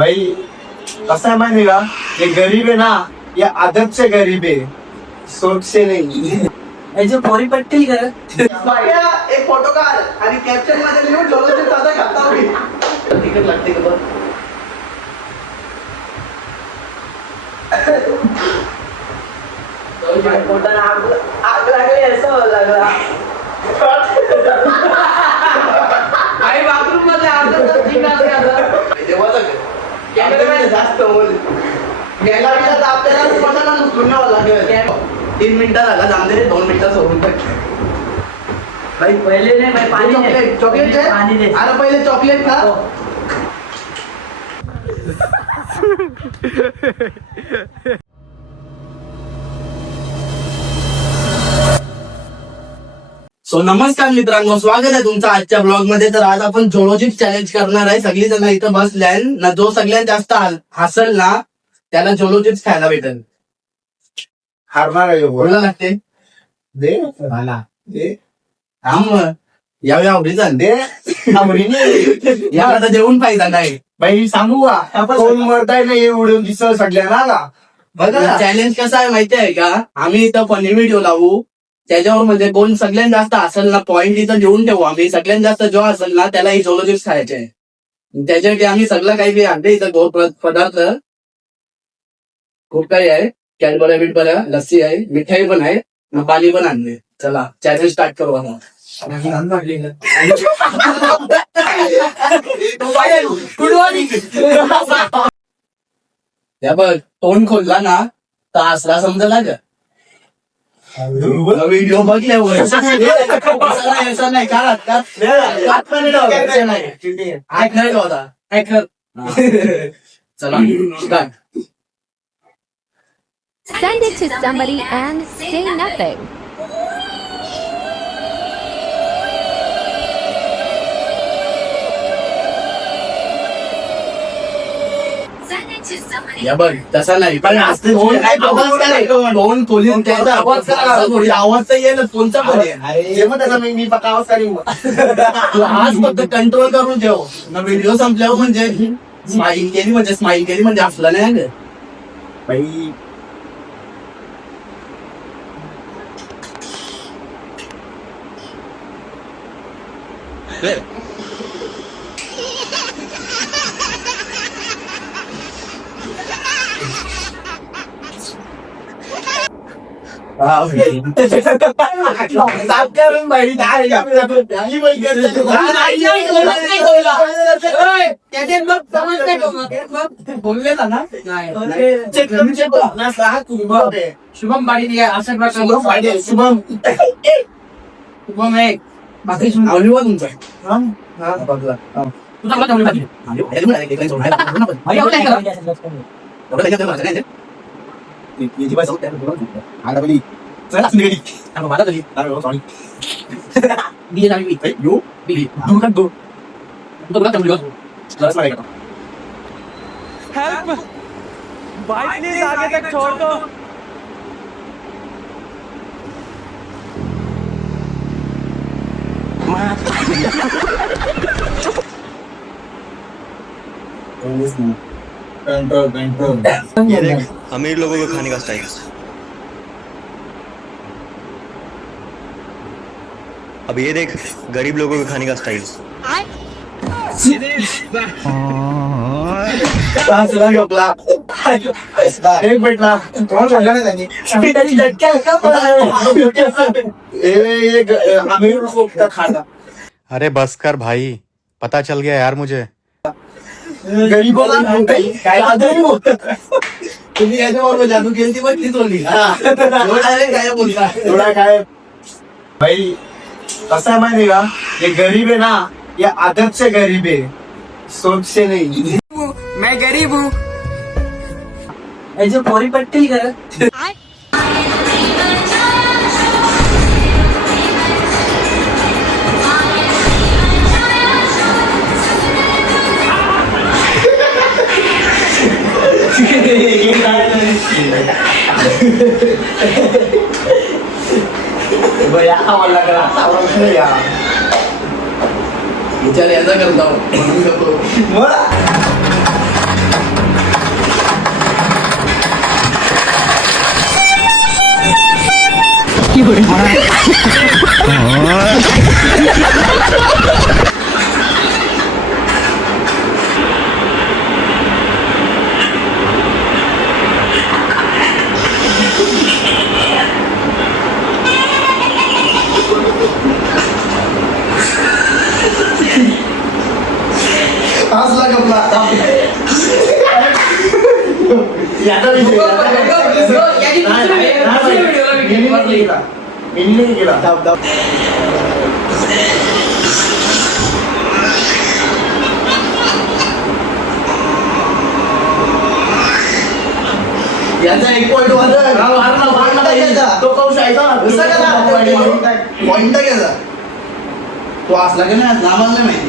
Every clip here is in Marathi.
भाई कसं आहे माहिती का, ये गरीब आहे ना, ये आदत से गरीब है, सोच से नहीं. जो पोरी पट्टी कर एक फोटो काढ आणि कॅप्शन मध्ये लिहून जोलोजी साधा खाता मी तिकीट लागते का बघ. पोटाला आग लागली असं लागला. आई बाथरूम मध्ये कॅमेरा जास्त गेला आपल्याला पोटाला नुकसान लागेल. 3 मिनिटं झाला, जामदे 2 मिनिटं सोडून टाक. भाई पहिले नाही भाई पाणी चॉकलेट चॉकलेट दे, पाणी दे. अरे पहिले चॉकलेट खा. सो नमस्कार मित्रांनो, स्वागत आहे तुमचं आजच्या ब्लॉग मध्ये. तर आज आपण जोलोजिक चॅलेंज करणार आहे. सगळी जण इथं बसल्या ना, जो सगळ्यात जास्त हसल ना त्याला जोलोजिक खायला भेटेल. हारणार आहे बोलला लागते दे मला दे यावेळी आवडीचा दे आवडीने. या आता जेवून फायदा नाही. भाई सांगू का, कोण मरताय नाही उडून दिसत सगळ्यांना ना. बघा चॅलेंज कसं आहे माहिती आहे का, आम्ही इथं फनी व्हिडिओ लावू, त्याच्यावर म्हणजे कोण सगळ्यात जास्त असेल ना पॉईंट इथं घेऊन ठेवू आम्ही. सगळ्यात जास्त जो असेल ना त्याला ही जोलोजिक्स खायचे आहे. त्याच्यासाठी आम्ही सगळं काही बी आणते इथं, गोड पदार्थ खूप काही आहे. कॅडबऱ्या बिटबऱ्या, लस्सी आहे, मिठाई पण आहे, पाणी पण आणले. चला चॅलेंज स्टार्ट करू आता. या बघ, तोंड खोलला ना तर असला समजला का व्हिडिओ बघल्यावर असं नाही होता. चला start. Send it to somebody and say nothing. या बघ तसा नाही, पण तोंड खोलीन त्याचा आवाज तर येईल कोणचा पण येईल. मी पक्का आवाज करीन. आज फक्त कंट्रोल करून ठेव ना. व्हिडिओ संपल्यावर म्हणजे स्माइल केली म्हणजे असलं नाही ग भाई. बोलले ना शुभम बाडी असं शुभम एक बाकी आवडीवा तुमचा बघला मला तरी सॉरी हेल्प भाई प्लीज आगे तक छोड़ दो. कंट्रोल ये देख अमीर लोगों को खाने का स्टाइल. अब ये देख गरीब लोगों को खाने का स्टाइल. एक मिनिट ना, कोण सांगा ना त्यांनी आम्ही खाता. अरे बस कर भाई, पता चल गया यार मुझे. गरीबोला काय तुम्ही याच्याबरोबर जादू केली ती बघली तोली काय बोलता थोडा काय. भाई कसं आहे माहिती का, ये गरीब है ना, ये आदत से गरीब है, सोच से नहीं. मैं गरीब हूँ. जो पोरी पट्टी कर भैया आवाज लग रहा है यार. विचार याचा करता हसला कपला याचा विषय मी नाही केला दाब दाब याचा 1 पॉईंट तो कौश पॉईंट घ्यायचा तो असला की नाही आम्हाला नाही माहिती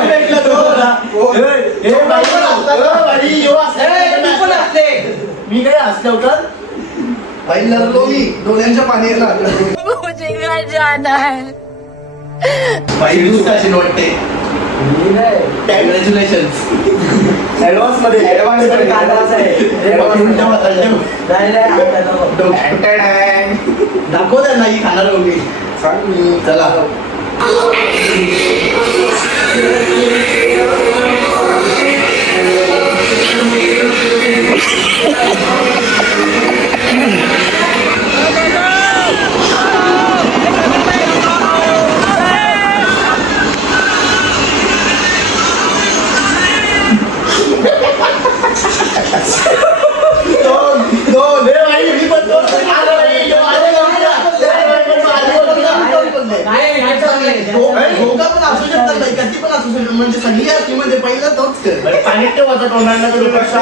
भेटला तो मी काय असल्या होतात बाई लढलो मी डोळ्यांच्या पाणी बाई दुसऱ्याशी वाटते कॉंग्रॅच्युलेशन ऍडव्हान्स मध्ये दाखव त्यांना ही खाणार मी चला म्हणजे सगळी आरतीमध्ये पहिला तोच कर पाण्यात ठेवायचा तोंडाला कधी कसा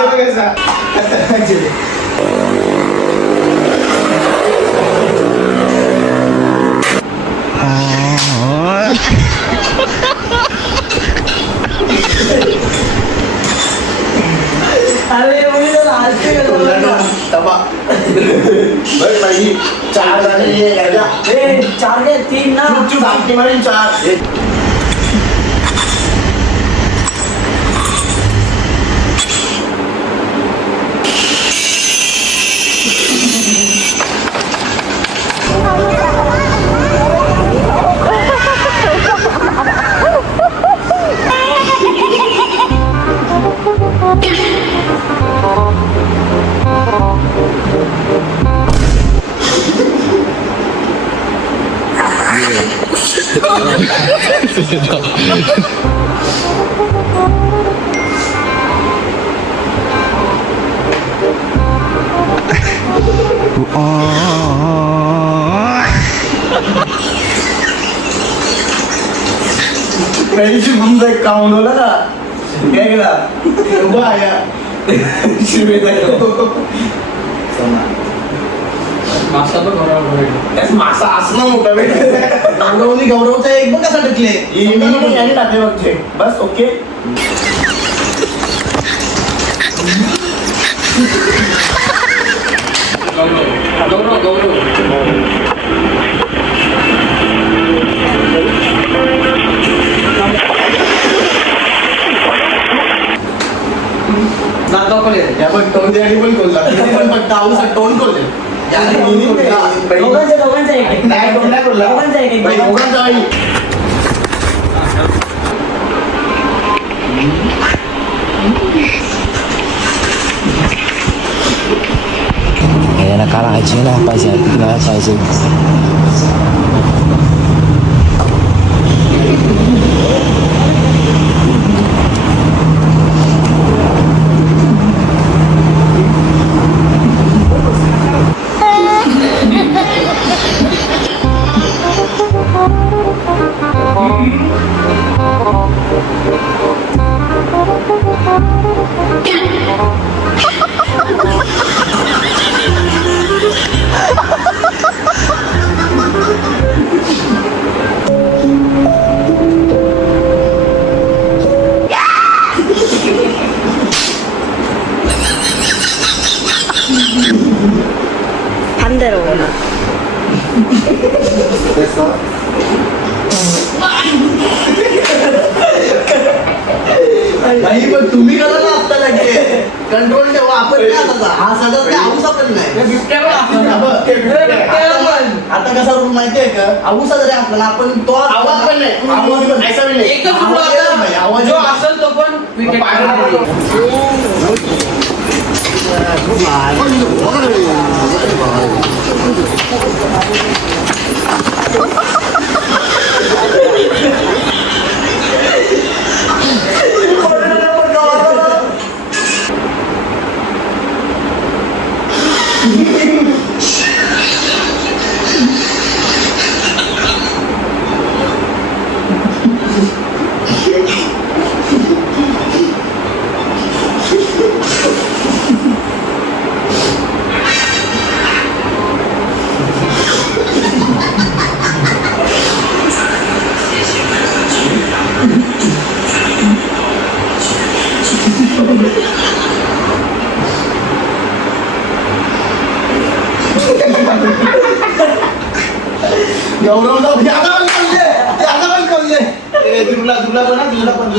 चार चार 3 ना चार पहिलीची तुमचं एक काम होतं ना काय केला उभा आया मासा असणं मोठा गौरवचा एक बघ कसा टाकले टाकले बघते बस ओके पण बोलला पण फक्त आऊसा टोन बोलले दोघांचा एक Nakala aja lah apa sih? Nggak saya sih. नाही पण तुम्ही करा ना आता लगे कंट्रोल ठेवा आपण काय आता हा सगळं काय आऊसा पण नाही आता कसा रूल माहितीये का आऊसा जरी असला ना आपण तो आवाज पण नाही आवाज पण ऐसा भी नाही एकच rule आता, आवाज जो असेल तो पण विकेट गौरव आता पण कळले तुला पण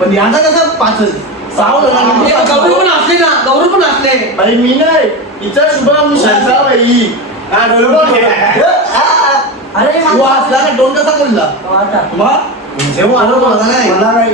पण याचा कसं पाचच गौरव पण असले ना, गौरव पण असले. अरे मी नाही हिचा शुभम शांता बाई हा बरोबर अरे तू असला ना दोन कसा बोलला जेव्हा आलो मला नाही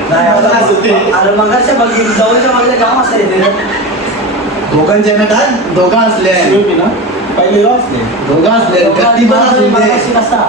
अरे मगाच्या बघितलं जवळच्या मागल्या काम असायचे दोघांचे ना काय दोघं असले पहिले असले दोघं असले गट्टी पण असले मगाशी कसा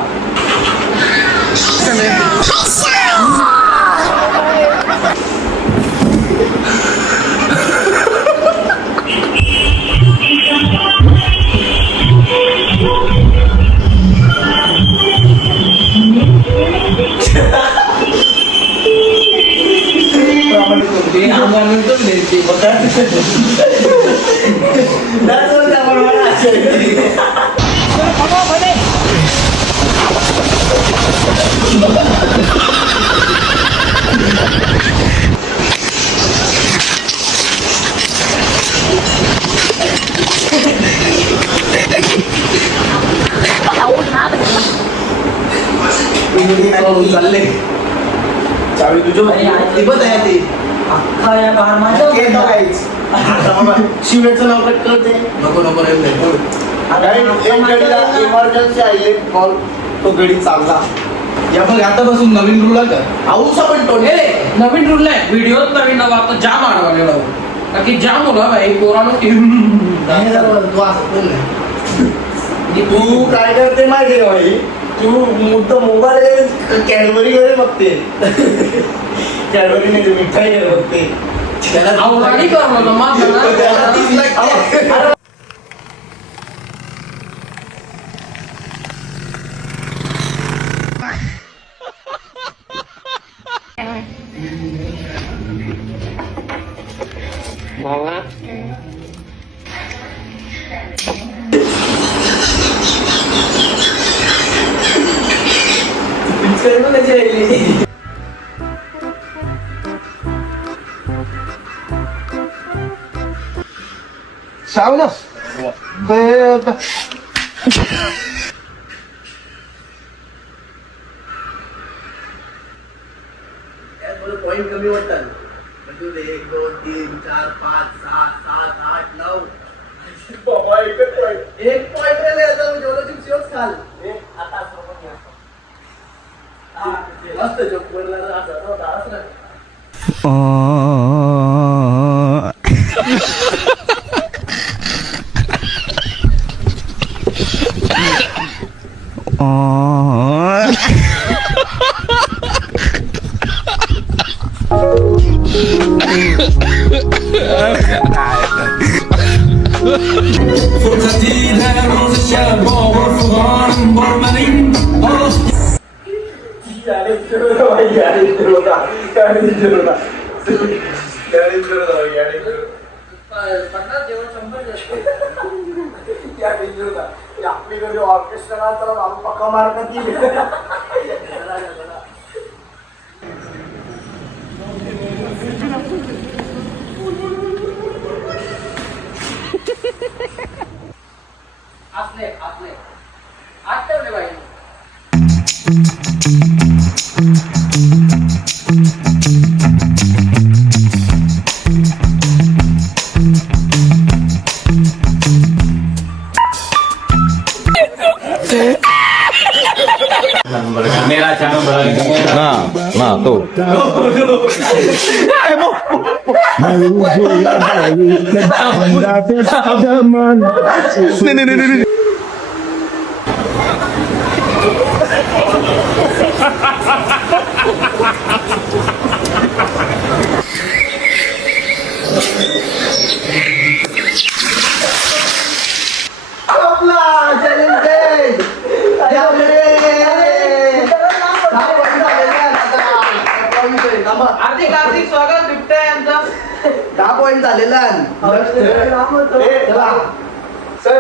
चालले चावी तुझ्या बघ आहे ती अख्खा या बारमाच्या शिवेचं नाव कट करते नको नको रे एक गडीला इमर्जन्सी आहे एक कॉल तो गडी चालला या बघ आतापासून नवीन रूल आहे का आऊसा पण टोन नवीन रूल नाही, व्हिडिओत नवीन नाव आता जाम आडवालेला का की जाम होला भाई पोरानो तू असं पण नाही तू काय करते माहिती का भाई तू मुद्दा मोबाईल कॅडबरी कडे बघते कॅडबरी नाही मिठाई कडे बघते त्याला आवराणी करणं माझं त्याला 30 लाख शावना पॉइंट कमी वाटतात 1 2 3 4 5 6 7 8 9 बाबा एक पॉइंट राहिले आता जेवढं चिप्स खाल मस्त जोक बोलला असं सुखती पन्नास जेवण 100 आपली कधी ऑर्केस्ट्रा तर पक्का मारतात असले आज ठेवले बाई ना तो हार्दिक हार्दिक स्वागत बिबट्या यांचं 10 पॉईंट झालेला सर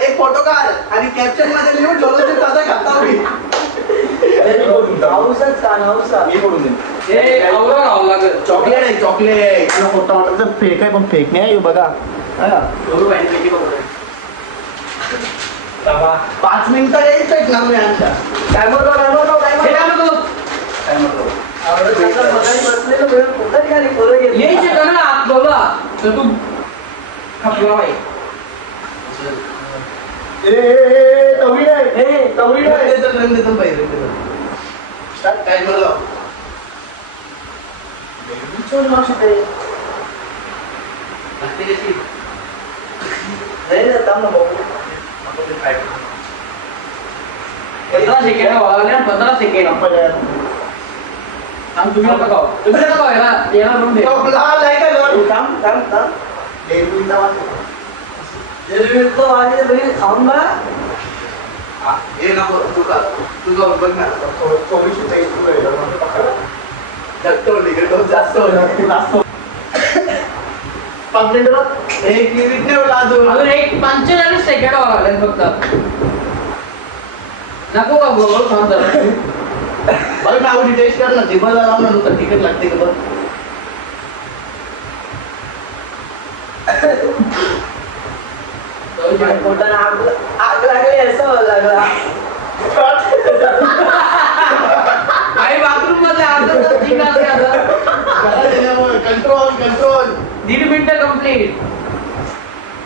एक फोटो काढ आणि कॅप्शन मध्ये लिहून ठेवलं ते तसं घालता मी हे आवरा राहावं लागेल चॉकलेट आहे चॉकलेट फोटो वाटत फेक आहे पण फेक नाही आहे बघा 5 मिनिटं यायचं ना मी आमच्या काय म्हणतो हे काय म्हणतो? यायचे का ना आत बोला तर तू खपला बाई काय म्हणलं पंधरा सेकंड वाढवल्या 15 सेकंड आणि तुम्ही आता गाव तुम्ही आता गाव याला म्हणून दे हे नको तुझा बघ ना जास्त अजून एक 45 सेकंड वाढवले फक्त नको का बघ थांब जरा बघ ना आवडी टेस्ट कर ना जिभला लावून नुसतं तिकीट लागते का बघ आग लागली असं लागला काही बाथरूम मध्ये अर्धा तास ठीक आहे आता कंट्रोल 1.5 मिनिटं कंप्लीट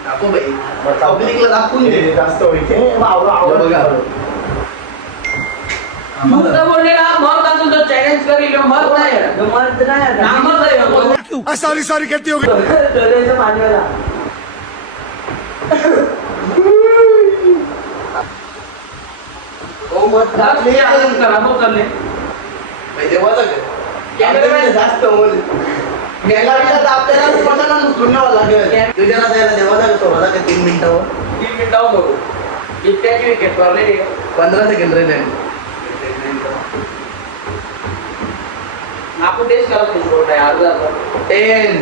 दाखव बाई पब्लिकला दाखवून दे जास्त होईल बघा नुसतं बोलले ना मग अजून तो चॅलेंज करील मग नाही नामच आहे सॉरी कहती होगी पाणीवाला जास्त आपल्याला उचलून न्यावं लागेल तुझ्याला द्यायला देवा लागेल सोडा लागेल 3 मिनिटावर 3 मिनिटावर बघू इतक्याची विकेट पडले 15 सेकंड राहिले आपण टेस्ट करत नाही अर्धा 10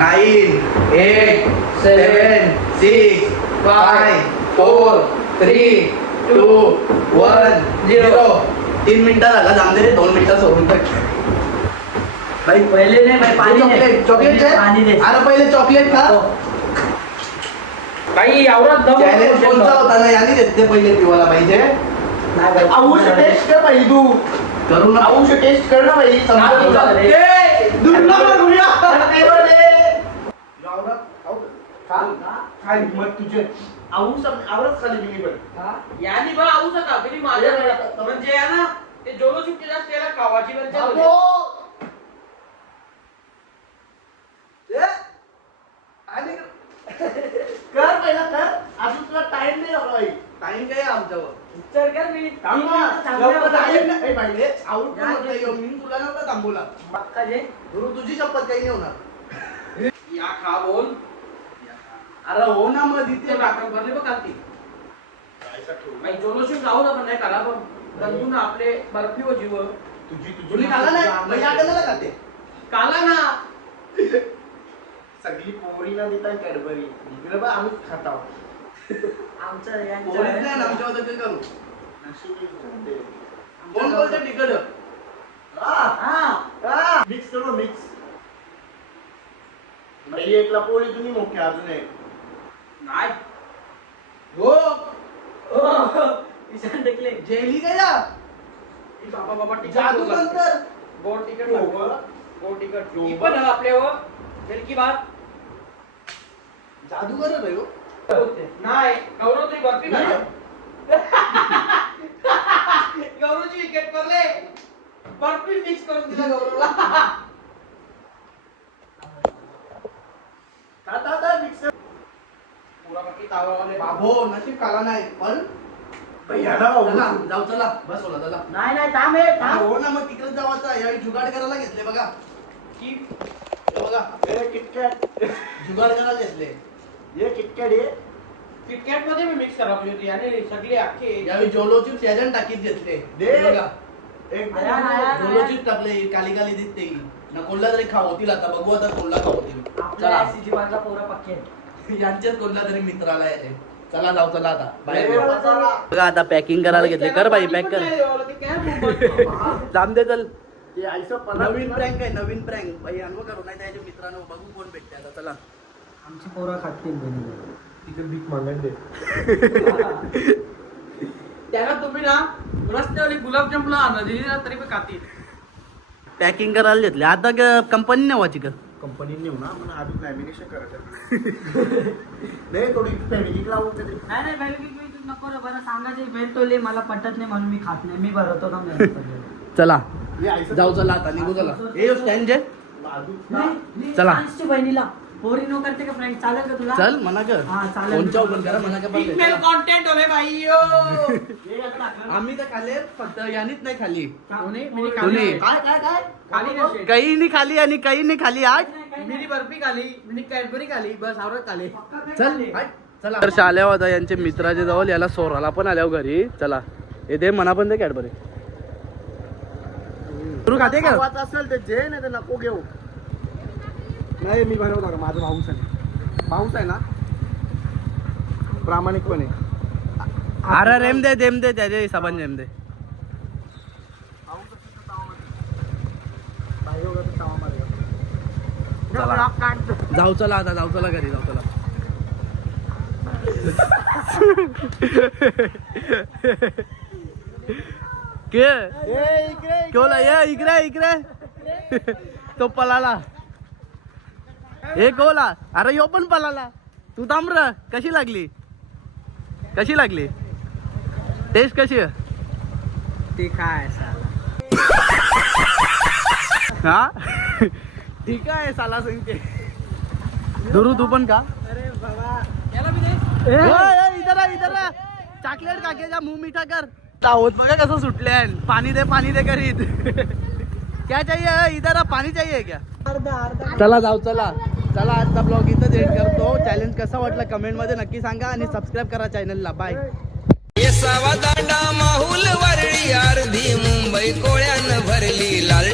9 8 7 6 5 4 3 2 1 0 3 मिनिटं झाला जाम दे 2 मिनिटं सोडून टाक भाई पहिले नाही भाई पाणी चॉकलेट चॉकलेट पाणी दे अरे पहिले चॉकलेट खा काही आवडत चॅलेंज कोणता होता ना याने देते पहिले पिवायला पाहिजे आऊश टेस्ट कर भाई तू करू ना आऊश टेस्ट कर ना भाई काय हिंमत तुझे आऊस आवडत खाली मी पण यानी बा आऊस का तरी माझ्या म्हणजे आहे ना ते जोलो चुकी जास्त त्याला कावाची म्हणजे कर पहिला कर अजून तुला टाइम नाही झाला भाई टाइम काय आमच्यावर विचार कर मी आऊट मी तुला नव्हता थांबवला पक्का जे गुरु तुझी शपथ काही नाही होणार या खा बोल अरे हो ना मग इथे ते टाकून भरले बघ खालती भाई जोलोशिप जाऊ ना पण नाही काला पण गंगून आपले बर्फी व जीव तुम्ही खाला नाही मग या गणाला खाते काला ना सगळी पोरीला देतात कॅडबरी इकडे पण आम्ही खात आहोत आमचं पोळीत नाही ना, आमच्या होतं ते करू कोण बोलतं तिकड मिक्स करू मिक्स भाई एकला पोळी तुम्ही मोठी अजून एक नाही हो ईशान टेकले जेली गया बाबा बाबा जादू तिकीट नंतर गोड तिकीट हो, लागतो. बरं. गोड तिकीट हो, ही बरं. पण आपल्यावर दिल की बात जादू करत आहे हो. नाही गौरव तुझी बर्फी नाही गौरवची विकेट पडले बर्फी मिक्स करून दिला गौरवला मिक्स पुरा बाकी तावावाले बाबो नशीब काला नाही पण भैया चला जाऊ चला बस होला चला नाही नाही थांब हे थांब हो ना मग तिकडे जावाचा यावेळी जुगाड करायला घेतले बघा की हे बघा किटकॅट जुगाड करायला घेतले ये किटकॅट ये किटकॅट मध्ये मी मिक्स करायला पाहिजे होती आणि सगळे अख्खे यावेळी जोलो चिप्स याच्यानं टाकीत घेतले दे. हे बघा एक आया, आया. जोलो चिप्स टाकले काली काली दिसते ना कोणला तरी खावतील आता बघू आता कोणला खावतील आपल्या चला सीजी बाजूला पोरं पक्के आहेत. यांच्यात कोणला तरी मित्राला यायचे चला जाऊ चला आता बाय चला. बघा आता पॅकिंग करायला घेतले कर बाई पॅक कर जाम दे चल ये ऐसा पला नवीन प्रँक आहे नवीन प्रँक बाई अनुभव करू नाही त्याच्या मित्रांनो बघू कोण भेटते आता चला आमची पोरं खातील तिथे भीक मागत दे त्याला तुम्ही ना रस्त्यावर गुलाबजामुन आणा दिली ना तरी पण खातील पॅकिंग करायला घेतले आता कंपनी नेवायची का कंपनी नेऊ ना म्हणून अजून लॅमिनेशन करायचं नाही थोडी फॅमिली लावून तरी नाही नाही बाई तू नको रे बरं सांगायचे भेटतोले मला पटत नाही म्हणून मी खात नाही मी भरवतो ना नाही चला ये ऐसा जाऊ चला आता निघू चला ए स्टँड जे चला. चला बहिणीला पोरी नो करते का फ्रेंड चालेल का तुला चल म्हणा कर हा, चालेल. कोणच्या ओपन करा म्हणा का बघ कॉन्टेंट होले भाई आम्ही तर खाल्ले फक्त यानीच नाही खाल्ली कोणी कोणी? काय काय काय खाली नसेल. काही नाही खाली आणि काही नाही खाली आज मिनी बर्फी खाली मिनी कॅडबरी खाली बस आवडत खाली चल चला तर आल्या होता यांचे मित्राच्या जवळ याला सोराला पण आल्यावर घरी चला येते मना पण ते कॅडबरी तू खाते का आवाज असेल ते जे नाही तर नको घेऊ नाही मी बनवतो का माझा भाऊस आहे भाऊस आहे ना प्रामाणिकपणे अरे रेम दे त्याच्या हिशोबाने रेम दे चला जाऊ चला आता जाऊ चला घरी जाऊ चला के केवला ये इकडे तो पळाला हे कोला अरे यो पण पळाला तू थांब र कशी लागली टेस्ट कशी आहे ते काय हा ठीक आहे साला सांगते दुरू तू पण का इधर चॉकलेट काकेचा मुंह मीठा कर होत बघा कसं सुटले पाणी दे करीत क्या चाहिए इधर पाणी चाहिए क्या चला जाऊ चला आजचा ब्लॉग इथंच एंड करतो चॅलेंज कसा वाटला कमेंट मध्ये नक्की सांगा आणि सबस्क्राईब करा चॅनलला बाय दांडा माहुल वरळी अर्धी मुंबई कोळ्यानं भरली लाल